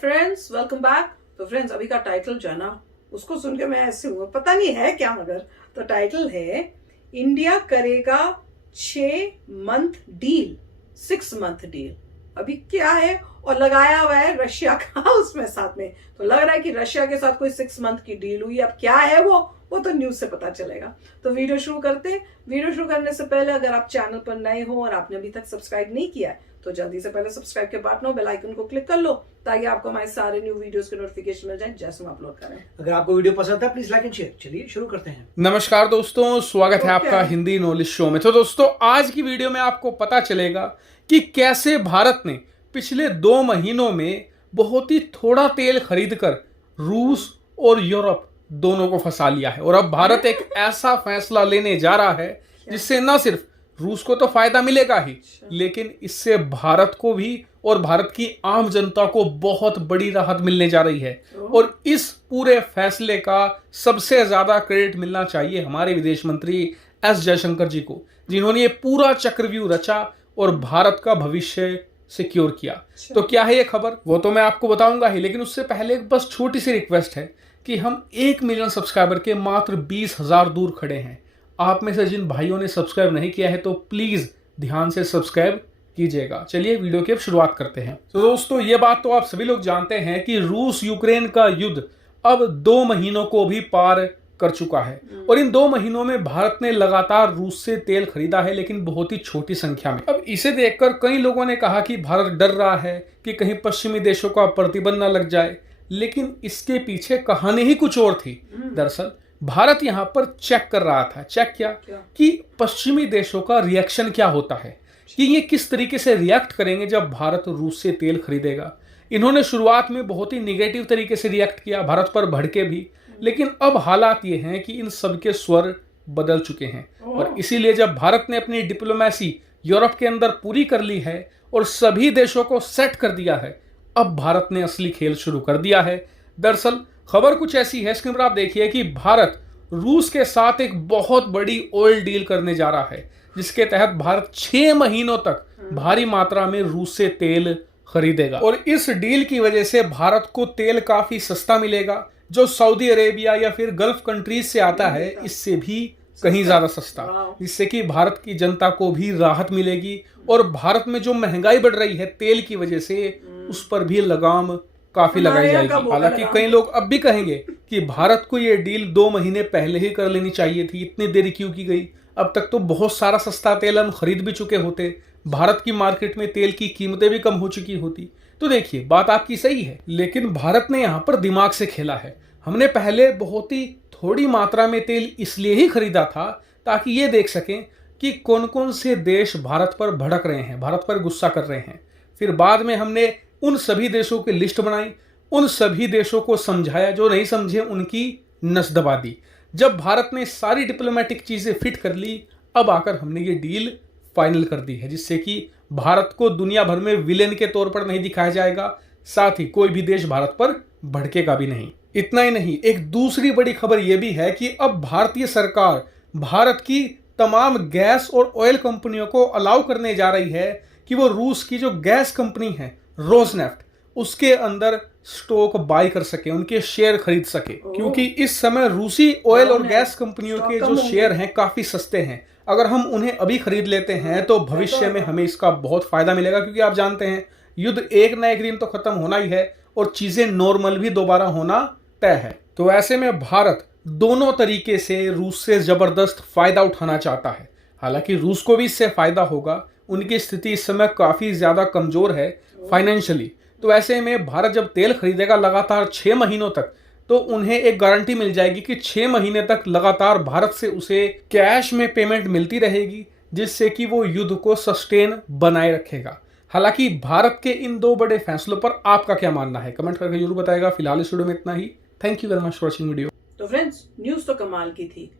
Friends, welcome back. तो friends, अभी का टाइटल जो है ना, उसको सुन के मैं ऐसे हुआ, पता नहीं है क्या, मगर तो टाइटल है इंडिया करेगा 6 मंथ डील, 6 मंथ डील। अभी क्या है, और लगाया हुआ है रशिया का उसमें साथ में। तो लग रहा है कि रशिया के साथ कोई 6 मंथ की डील हुई। अब क्या है वो तो न्यूज से पता चलेगा। तो वीडियो शुरू करते हैं। वीडियो शुरू करने से पहले अगर आप चैनल पर नए हो और आपने अभी तक सब्सक्राइब नहीं किया है तो जल्दी से पहले सब्सक्राइब के बटन हो, बेल आइकन को क्लिक कर लो ताकि आपको हमारे सारे न्यू वीडियोस के नोटिफिकेशन मिल जाए जैसे हम अपलोड करें। अगर आपको वीडियो पसंद है प्लीज लाइक एंड शेयर। चलिए शुरू करते हैं। नमस्कार दोस्तों, स्वागत है आपका हिंदी नॉलेज शो में। तो दोस्तों, आज की वीडियो में आपको पता चलेगा कि कैसे भारत ने पिछले 2 महीनों में बहुत ही थोड़ा तेल खरीदकर रूस और यूरोप दोनों को फंसा लिया है। और अब भारत एक ऐसा फैसला लेने जा रहा है जिससे न सिर्फ रूस को तो फायदा मिलेगा ही, लेकिन इससे भारत को भी और भारत की आम जनता को बहुत बड़ी राहत मिलने जा रही है। और इस पूरे फैसले का सबसे ज्यादा क्रेडिट मिलना चाहिए हमारे विदेश मंत्री एस जयशंकर जी को, जिन्होंने ये पूरा चक्रव्यूह रचा और भारत का भविष्य सिक्योर किया। तो क्या है ये खबर, वो तो मैं आपको बताऊंगा ही, लेकिन उससे पहले एक बस छोटी सी रिक्वेस्ट है कि हम 1 मिलियन सब्सक्राइबर के मात्र 20,000 दूर खड़े हैं। आप में से जिन भाइयों ने सब्सक्राइब नहीं किया है तो प्लीज ध्यान से सब्सक्राइब कीजिएगा। चलिए वीडियो की अब शुरुआत करते हैं। तो दोस्तों, ये बात तो आप सभी लोग जानते हैं कि रूस यूक्रेन का युद्ध अब 2 महीनों को भी पार कर चुका है। और इन 2 महीनों में भारत ने लगातार रूस से तेल खरीदा है, लेकिन बहुत ही छोटी संख्या में। अब इसे देखकर कई लोगों ने कहा कि भारत डर रहा है कि कहीं पश्चिमी देशों का प्रतिबंध न लग जाए, लेकिन इसके पीछे कहानी ही कुछ और थी। दरअसल भारत यहां पर चेक कर रहा था। चेक क्या? कि पश्चिमी देशों का रिएक्शन क्या होता है, कि ये किस तरीके से रिएक्ट करेंगे जब भारत रूस से तेल खरीदेगा। इन्होंने शुरुआत में बहुत ही निगेटिव तरीके से रिएक्ट किया, भारत पर भड़के भी, लेकिन अब हालात ये हैं कि इन सब के स्वर बदल चुके हैं। और इसीलिए जब भारत ने अपनी डिप्लोमेसी यूरोप के अंदर पूरी कर ली है और सभी देशों को सेट कर दिया है, अब भारत ने असली खेल शुरू कर दिया है। दरअसल खबर कुछ ऐसी है, स्क्रीन पर आप देखिए, कि भारत रूस के साथ एक बहुत बड़ी ऑयल डील करने जा रहा है, जिसके तहत भारत 6 महीनों तक भारी मात्रा में रूस से तेल खरीदेगा। और इस डील की वजह से भारत को तेल काफी सस्ता मिलेगा, जो सऊदी अरेबिया या फिर गल्फ कंट्रीज से आता है इससे भी कहीं ज्यादा सस्ता, जिससे कि भारत की जनता को भी राहत मिलेगी। और भारत में जो महंगाई बढ़ रही है तेल की वजह से, उस पर भी लगाम काफी लगाई जाएगी। हालांकि कई लोग अब भी कहेंगे कि भारत को ये डील 2 महीने पहले ही कर लेनी चाहिए थी, इतनी देरी क्यों की गई। अब तक तो बहुत सारा सस्ता तेल हम खरीद भी चुके होते, भारत की मार्केट में तेल की कीमतें भी कम हो चुकी होती। तो देखिए, बात आपकी सही है, लेकिन भारत ने यहाँ पर दिमाग से खेला है। हमने पहले बहुत ही थोड़ी मात्रा में तेल इसलिए ही खरीदा था ताकि ये देख सकें कि कौन कौन से देश भारत पर भड़क रहे हैं, भारत पर गुस्सा कर रहे हैं। फिर बाद में हमने उन सभी देशों की लिस्ट बनाई, उन सभी देशों को समझाया, जो नहीं समझे उनकी नस दबा दी। जब भारत ने सारी डिप्लोमेटिक चीजें फिट कर ली, अब आकर हमने ये डील फाइनल कर दी है, जिससे कि भारत को दुनिया भर में विलेन के तौर पर नहीं दिखाया जाएगा, साथ ही कोई भी देश भारत पर भड़केगा भी नहीं। इतना ही नहीं, एक दूसरी बड़ी खबर यह भी है कि अब भारतीय सरकार भारत की तमाम गैस और ऑयल कंपनियों को अलाउ करने जा रही है कि वो रूस की जो गैस कंपनी है रोजनेफ्ट, उसके अंदर स्टॉक बाय कर सके, उनके शेयर खरीद सके। क्योंकि इस समय रूसी ऑयल और गैस कंपनियों के जो शेयर हैं काफी सस्ते हैं। अगर हम उन्हें अभी खरीद लेते हैं तो भविष्य में हमें इसका बहुत फायदा मिलेगा, क्योंकि आप जानते हैं युद्ध एक न एक दिन तो खत्म होना ही है और चीजें नॉर्मल भी दोबारा होना तय है। तो ऐसे में भारत दोनों तरीके से रूस से जबरदस्त फायदा उठाना चाहता है। हालांकि रूस को भी इससे फायदा होगा, उनकी स्थिति इस समय काफी ज्यादा कमजोर है फाइनेंशियली। तो ऐसे में भारत जब तेल खरीदेगा लगातार 6 महीनों तक, तो उन्हें एक गारंटी मिल जाएगी कि 6 महीने तक लगातार भारत से उसे कैश में पेमेंट मिलती रहेगी, जिससे कि वो युद्ध को सस्टेन बनाए रखेगा। हालांकि भारत के इन 2 बड़े फैसलों पर आपका क्या मानना है, कमेंट करके जरूर बताएगा। फिलहाल इस वीडियो में इतना ही। Thank you very much for watching video. तो फ्रेंड्स, न्यूज तो कमाल की थी।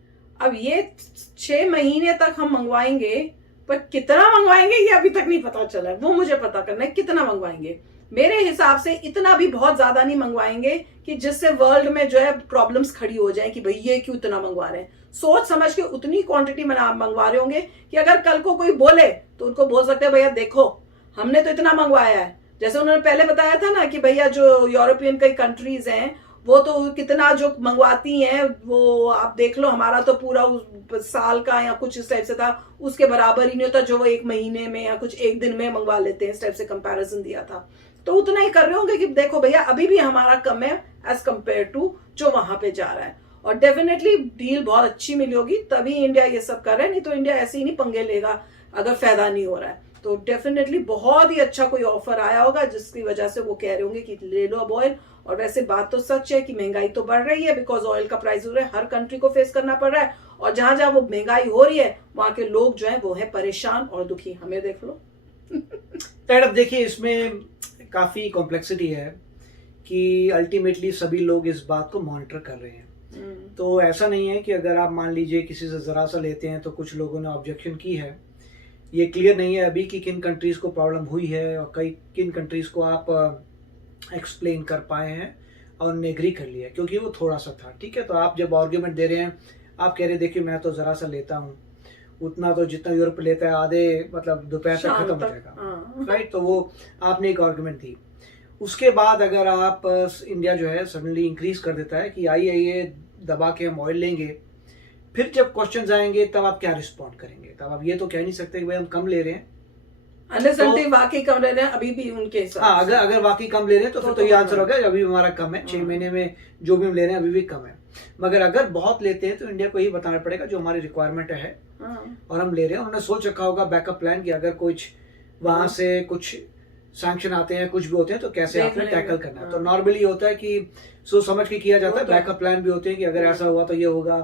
अब ये 6 महीने तक हम मंगवाएंगे, पर कितना मंगवाएंगे ये अभी तक नहीं पता चला है। वो मुझे पता करना है कितना मंगवाएंगे। मेरे हिसाब से इतना भी बहुत ज्यादा नहीं मंगवाएंगे कि जिससे वर्ल्ड में जो है प्रॉब्लम्स खड़ी हो जाए कि भाई ये क्यों इतना मंगवा रहे हैं। सोच समझ के उतनी क्वांटिटी में आप मंगवा रहे होंगे कि अगर कल को कोई बोले तो उनको बोल सकते हैं भैया देखो हमने तो इतना मंगवाया है, जैसे उन्होंने पहले बताया था ना कि भैया जो यूरोपियन कई कंट्रीज हैं वो तो कितना जो मंगवाती हैं वो आप देख लो, हमारा तो पूरा उस साल का या कुछ इस टाइप से था, उसके बराबर ही नहीं होता जो वो एक महीने में या कुछ एक दिन में मंगवा लेते हैं, इस टाइप से कंपैरिजन दिया था। तो उतना ही कर रहे होंगे कि देखो भैया अभी भी हमारा कम है एज कम्पेयर टू जो वहां पे जा रहा है। और डेफिनेटली डील बहुत अच्छी मिली होगी तभी इंडिया ये सब कर रहा है, नहीं तो इंडिया ऐसे ही नहीं पंगे लेगा अगर फायदा नहीं हो रहा है। तो डेफिनेटली बहुत ही अच्छा कोई ऑफर आया होगा जिसकी वजह से वो कह रहे होंगे कि ले लो अब ऑयल। और वैसे बात तो सच है कि महंगाई तो बढ़ रही है, बिकॉज ऑयल का प्राइस हो रहा है, हर कंट्री को फेस करना पड़ रहा है। और जहां जहां वो महंगाई हो रही है वहां के लोग जो है वो है परेशान और दुखी। हमें देख लो। अब देखिए इसमें काफी कॉम्प्लेक्सिटी है कि अल्टीमेटली सभी लोग इस बात को मॉनिटर कर रहे हैं। तो ऐसा नहीं है कि अगर आप मान लीजिए किसी से जरा सा लेते हैं तो कुछ लोगों ने ऑब्जेक्शन की है। ये क्लियर नहीं है अभी कि किन कंट्रीज को प्रॉब्लम हुई है और किन कंट्रीज को आप एक्सप्लेन कर पाए हैं और उन्होंने एग्री कर लिया, क्योंकि वो थोड़ा सा था। ठीक है, तो आप जब आर्ग्यूमेंट दे रहे हैं, आप कह रहे देखिए मैं तो जरा सा लेता हूँ, उतना तो जितना यूरोप लेता है आधे मतलब दोपहर तक खत्म हो जाएगा, राइट। तो वो आपने एक आर्ग्यूमेंट दी। उसके बाद अगर आप इंडिया जो है सडनली इंक्रीज कर देता है कि आइए दबा के हम ऑयल लेंगे, फिर जब क्वेश्चन आएंगे तब आप क्या रिस्पॉन्ड करेंगे? तब आप ये तो कह नहीं सकते कि भाई हम कम ले रहे हैं, वाकई कम ले रहे हैं अभी भी उनके हिसाब। हाँ, अगर वाकई कम ले रहे हैं तो फिर तो ये आंसर होगा अभी हमारा कम है, 6 महीने में जो भी हम ले रहे हैं अभी भी कम है। मगर अगर बहुत लेते हैं तो इंडिया को यही बताना पड़ेगा जो हमारी रिक्वायरमेंट है और हम ले रहे हैं। उन्होंने सोच रखा होगा बैकअप प्लान कि अगर कुछ वहां से कुछ सैंक्शन आते हैं, कुछ भी होते हैं तो कैसे आपने टैकल करना है। तो नॉर्मली होता है कि सोच समझ के किया जाता है। बैकअप प्लान भी होते हैं कि अगर ऐसा हुआ तो ये होगा,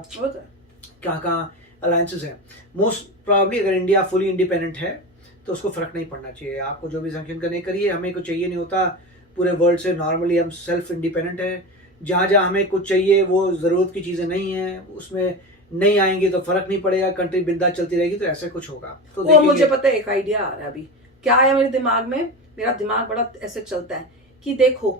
कहाँ अलायंसेस है। मोस्ट प्रॉब्ली अगर इंडिया फुली इंडिपेंडेंट है तो उसको फर्क नहीं पड़ना चाहिए। आपको जो भी सैंक्शन करने करिए, हमें कुछ चाहिए नहीं होता पूरे वर्ल्ड से। नॉर्मली हम सेल्फ इंडिपेंडेंट है, जहाँ जहाँ हमें कुछ चाहिए वो जरूरत की चीजें नहीं है, उसमें नहीं आएंगे तो फर्क नहीं पड़ेगा, कंट्री बिंदास चलती रहेगी। तो ऐसे कुछ होगा। तो वो मुझे पता है, एक आइडिया आ रहा है अभी। क्या आया मेरे दिमाग में? मेरा दिमाग बड़ा ऐसे चलता है कि देखो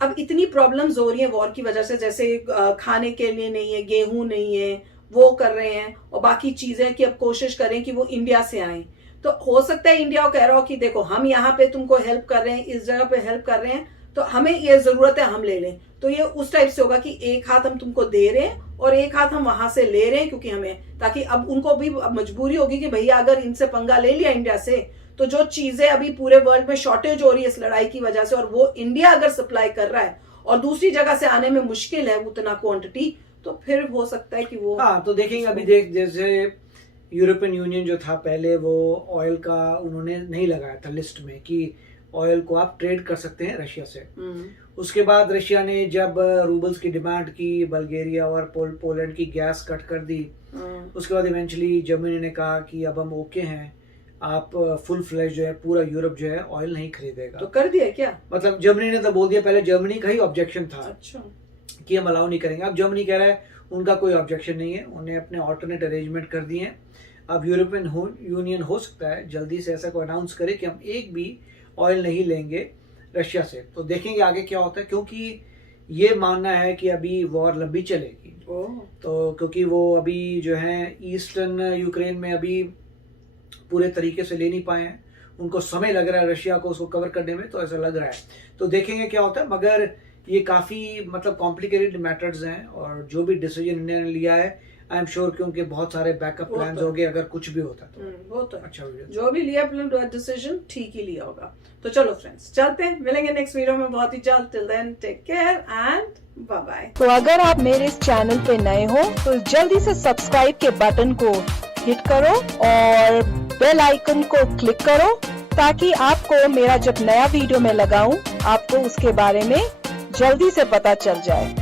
अब इतनी प्रॉब्लम्स हो रही है वॉर की वजह से, जैसे खाने के लिए नहीं है, गेहूं नहीं है, वो कर रहे हैं और बाकी चीजें कि अब कोशिश करें कि वो इंडिया से आए। तो हो सकता है इंडिया को कह रहा हो कि देखो हम यहाँ पे तुमको हेल्प कर रहे हैं, इस जगह पे हेल्प कर रहे हैं, तो हमें ये जरूरत है हम ले लें। तो ये उस टाइप से होगा कि एक हाथ हम तुमको दे रहे हैं और एक हाथ हम वहां से ले रहे हैं, क्योंकि हमें, ताकि अब उनको भी मजबूरी होगी कि भैया अगर इनसे पंगा ले लिया इंडिया से तो जो चीजें अभी पूरे वर्ल्ड में शॉर्टेज हो रही है इस लड़ाई की वजह से, और वो इंडिया अगर सप्लाई कर रहा है और दूसरी जगह से आने में मुश्किल है उतना क्वांटिटी, तो फिर हो सकता है कि वो। हाँ, तो देखेंगे अभी जैसे यूरोपियन यूनियन जो था पहले, वो ऑयल का उन्होंने नहीं लगाया था लिस्ट में कि ऑयल को आप ट्रेड कर सकते हैं रशिया से। उसके बाद रशिया ने जब रूबल्स की डिमांड की, बल्गेरिया और पोलैंड की गैस कट कर दी। उसके बाद इवेंचुअली जर्मनी ने कहा कि अब हम ओके हैं, आप फुल फ्लैश जो है पूरा यूरोप जो है ऑयल नहीं खरीदेगा। तो कर दिया क्या? मतलब जर्मनी ने तो बोल दिया, पहले जर्मनी का ही ऑब्जेक्शन था। अच्छा। कि हम अलाउ नहीं करेंगे। अब जर्मनी कह रहा है उनका कोई ऑब्जेक्शन नहीं है, उन्हें अपने ऑल्टरनेट अरेंजमेंट कर दिए हैं। अब यूरोपियन यूनियन हो सकता है जल्दी से ऐसा को अनाउंस करे कि हम एक भी ऑयल नहीं लेंगे रशिया से। तो देखेंगे आगे क्या होता है, क्योंकि ये मानना है कि अभी वॉर लंबी चलेगी। तो क्योंकि वो अभी जो है ईस्टर्न यूक्रेन में अभी पूरे तरीके से ले नहीं पाए हैं, उनको समय लग रहा है रशिया को उसको कवर करने में, तो ऐसा लग रहा है। तो देखेंगे क्या होता है। मगर ये काफी मतलब कॉम्प्लिकेटेड मैटर्स हैं और जो भी डिसीजन इंडिया ने लिया है, आई एम श्योर कि उनके बहुत सारे बैकअप प्लान्स होंगे अगर कुछ भी होता तो। वो तो अच्छा, जो भी लिया डिसीजन ठीक ही लिया होगा। तो चलो फ्रेंड्स, चलते हैं, मिलेंगे नेक्स्ट वीडियो में बहुत ही जल्द। Till then take care and bye bye. तो अगर आप मेरे इस चैनल पे नए हो तो जल्दी से सब्सक्राइब के बटन को हिट करो और बेल आइकन को क्लिक करो, ताकि आपको मेरा जब नया वीडियो मैं लगाऊं आपको उसके बारे में जल्दी से पता चल जाए।